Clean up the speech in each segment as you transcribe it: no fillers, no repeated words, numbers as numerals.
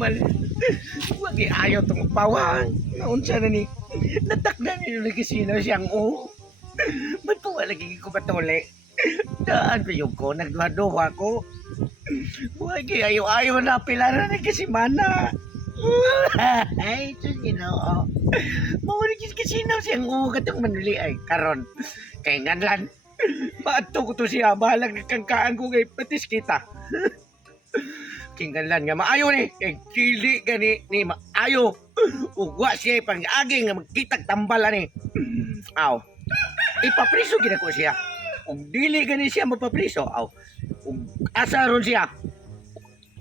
Mal, wag ayaw tong pawang. Naunsa na ni, natakda ni Lugisino siyang o. Ba't po lagi ko batuli? Daan pa yung ko, nagduha-duha ko. Wag ayaw na pilaran ni Kasimana. Ay, ito ginoo. Maulit Kasino siyang o, katong manuli ay karon. Kay nganlan, maato ko to siya, bahalag kangkaan ko kay patis kita. Kingganlan nga maayo ni kay dili gani ni maayo ugwa siya pang-agi nga magkitag tambal ani aw ipapriso gid ko siya ug dili gani siya mapapriso aw ug asa ron siya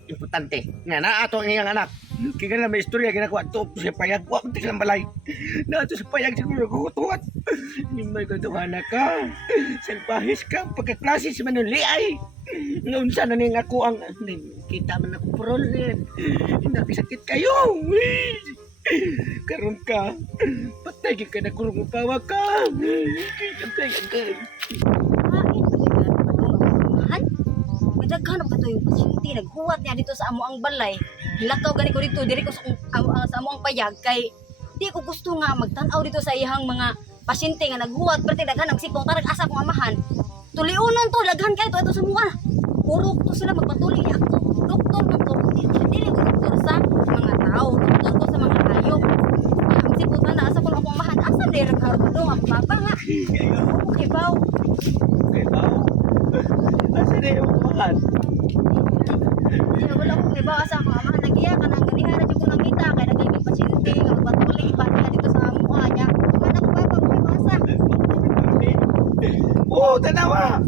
importante nga naa ato ang iyang anak kingganlan may istorya ginako ato siya payag wa kunti sa balay na ato sa payag siguro gutuwat ni may katuhana ka salpahis ka pagkaklase si manuli ay unsa na ning ako ang kita man ako prol din. Nakisakit kayo. Karon ka. Patay ka na kurong upawa ka. Agay. Nagdaghan ka to yung pasyente. Naghuwat niya dito sa amo ang balay. Lakaw gani ko dito. Diri ko sa amo ang payag. Kay di ko gusto nga magtanaw dito sa ihang mga pasyente nga naghuwat. Pero daghan ang sipong tarag asa kong amahan. Tuliunon to. Laghan kayo to. Ito sa mukha. Puro to sila magpatuloy niya. Doktor man to. Dili ko doktor sa mga tao. Doktor ko sa mga hayop. Ang siputan na asa ko akong amahan. Asa na yung nagharudong ang papa nga. Okay baw. Okay baw. Asa na yung mahal? Wala ko kay baw asa akong amahan. Nagiya ka nang ganihara dyan ko nakita. Kaya nagiging pasyente. Nga magpatuloy. Ipan niya dito sa mukha niya. Ano ko ba pag may basa? Oh, tanawa.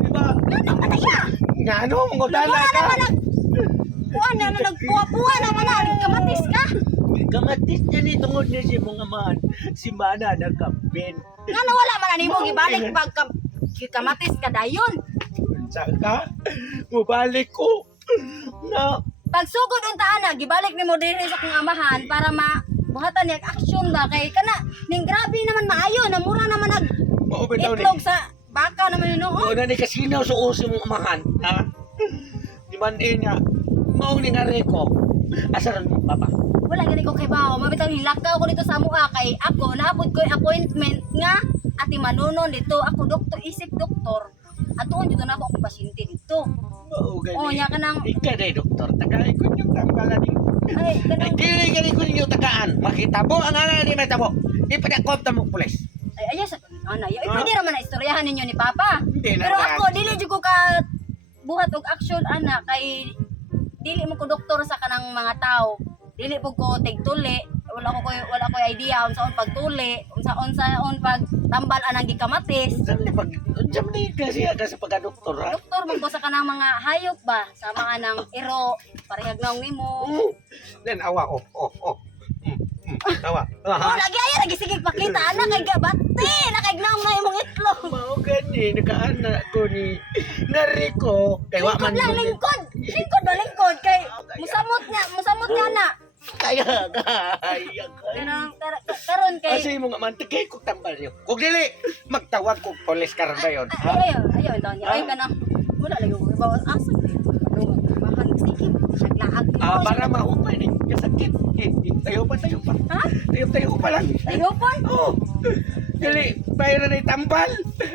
Diba? Ano man na siya? Nga ano, mangutala ka. Kuha na nagpuwa-puwa naman na. Kamatis ka. Kamatis niya ni tungod niya si mga man. Si Mana nagkapin. Nga nawala man na nimo gibalik pag kamatis ka dayon. Saan ka? Mubalik ko. Na. Pag sugod unta ana gibalik nimo diri sa kong amahan para buhatan niya action ba kay kana ning grabe naman maayo na mura naman nag itlog sa baka naman yun Oo na ni Kasino sa uso mong amahan. Ha? Di man nga. Maong ni nga ko. Asaran mo papa. wala gani ko kay bawo mabitaw hilakaw ko dito sa mua kay ako naabot ko yung appointment nga ati manunon dito ako doktor isip doktor atuon dito na ako akong pasyente dito. Oo gani. Oh nya kanang Ika na doktor. Tagay ko yung tambalan ni. ay kanang Dili gani ko yung tagaan. Makita mo ang ana ni matabo. Ipadakop ta mo pulis. ay ayos ana ya pwede ra man na istoryahan ninyo ni papa. Hindi na. Pero ako dili jud ko ka buhat og action ana kay dili mo ko doktor sa kanang mga tao. Dili po ko tigtuli. Wala ko idea unsaon pagtuli, unsaon pag tambal anang gikamatis. Saan ni pag jam ni kasi aga sa pagka-doktor ha? Doktor mo ko sa kanang mga hayop ba sa mga nang iro parehag naong nimo. Then awa oh. Tawa. Oh lagi ayo lagi sige pakita ana kay gabati na kay gnaong na imong itlog. Mao gani nakaana ko ni nariko kay wa man Lingkod kay musamot nga na. kaya. Karon kay Kasi mo nga man tigay ko tambal niyo. Kung dili magtawag ko police karon dayon. Ha? ayo daw niya ay kana wala lagi ko bawas asa. Mahal sige naglaag. Para maupay ni kasakit. Tayo pa. Ha? Tayo pa lang. Ayopon? Oh. Dili bayra na tambal.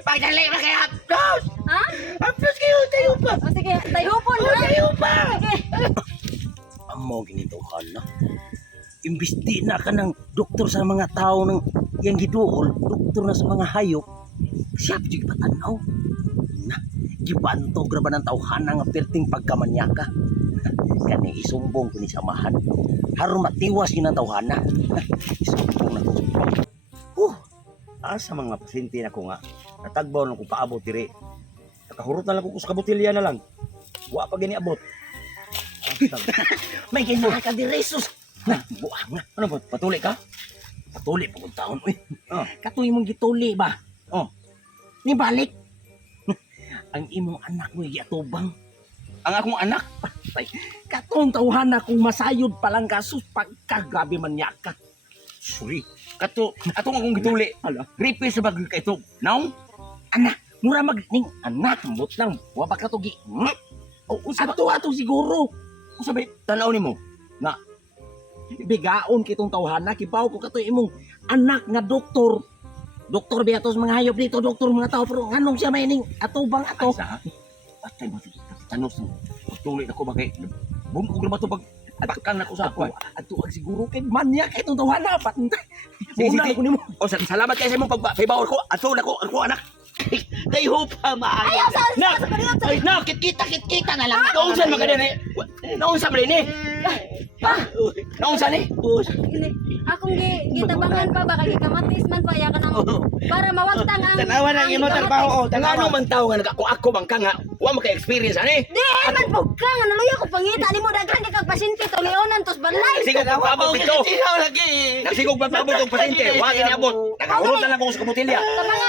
Pagdali ba kay hapdos? Ha? Hapdos kayo tayo pa. O sige, tayopon Oh, na. tayo pa. Sige. Amo ginituhan na. Imbis di na ka ng doktor sa mga tao ng yang giduol, doktor na sa mga hayop. Siya jud patanaw. Na, gibantog ra ba ng tawhana nga perting pagkamanyaka. Kani isumbong ko ni samahan. Haron matiwas yun ang tawhana. Isumbong na ko. Asa mga pasyente na ko nga natagbaw lang ko paabot diri. Nakahurot na lang ko sa kabotilya na lang. Wa pa gini abot. May ganyan ka di resus. Na, buang nga. Ano ba? Patuli ka? Patuli pa kung taon. Uy, Oh. katuloy mong gituli ba? Oh. Ni balik. Ang imong anak mo yatubang. Ang akong anak, Tay, katong tawhan na kung masayod palang kasus pagkagabi man niya ka. sorry. Atong akong gituli. Hala. Gripe sa bagay ka ito. Naong? anak, mura magning anak, mut lang, wa ba ka to gi. O usa ato siguro. Kung sabi, tanaw ni mo, na Bigaon kitong tawhana, kibaw ko katoy imong anak nga doktor. Doktor biya to sa mga hayop dito, doktor mga tao, pero anong siya may ning atubang ato? sa patay mo tanong sa tuloy ako ba kay bumugol ba to pag bakal na ko sa ako. Ato ang siguro kay manya kay itong tawhana patay. Sige, Muna sige. ko nimo. O salamat kayo sa imong pagpabawal ko. Ato na ko anak. Day hopa maayo. Ayaw sa Na, sa No, kita na lang. naunsan magkano ni? Naunsan ba ni? Naunsan ni? Akong gitabangan pa baka gikamatis man pa ya ka nang para mawagtang ang Tanawa na imo ang trabaho. Ano Tanawa. man tao nga kung ako bang ka nga, wa mo ka experience ani. Di man pug ka nga naluya ko pangita nimo daghan ka kag pasyente to leonan tos balay. Sigog pa paabot dito. Tinaw lagi. Nagsigog pa paabot og pasyente, wa gini abot. Nakahurot na lang ko sa kabutilya.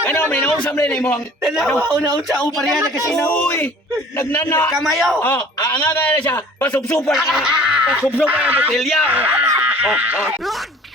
Ano man naunsan man ni mo ang Tanawa una-una sa upariya na kasi na. Uy, nagnana. Kamayo. Oh, ang nga na siya. Pasubsupan. Pasubsupan ang butilya. Oh, oh.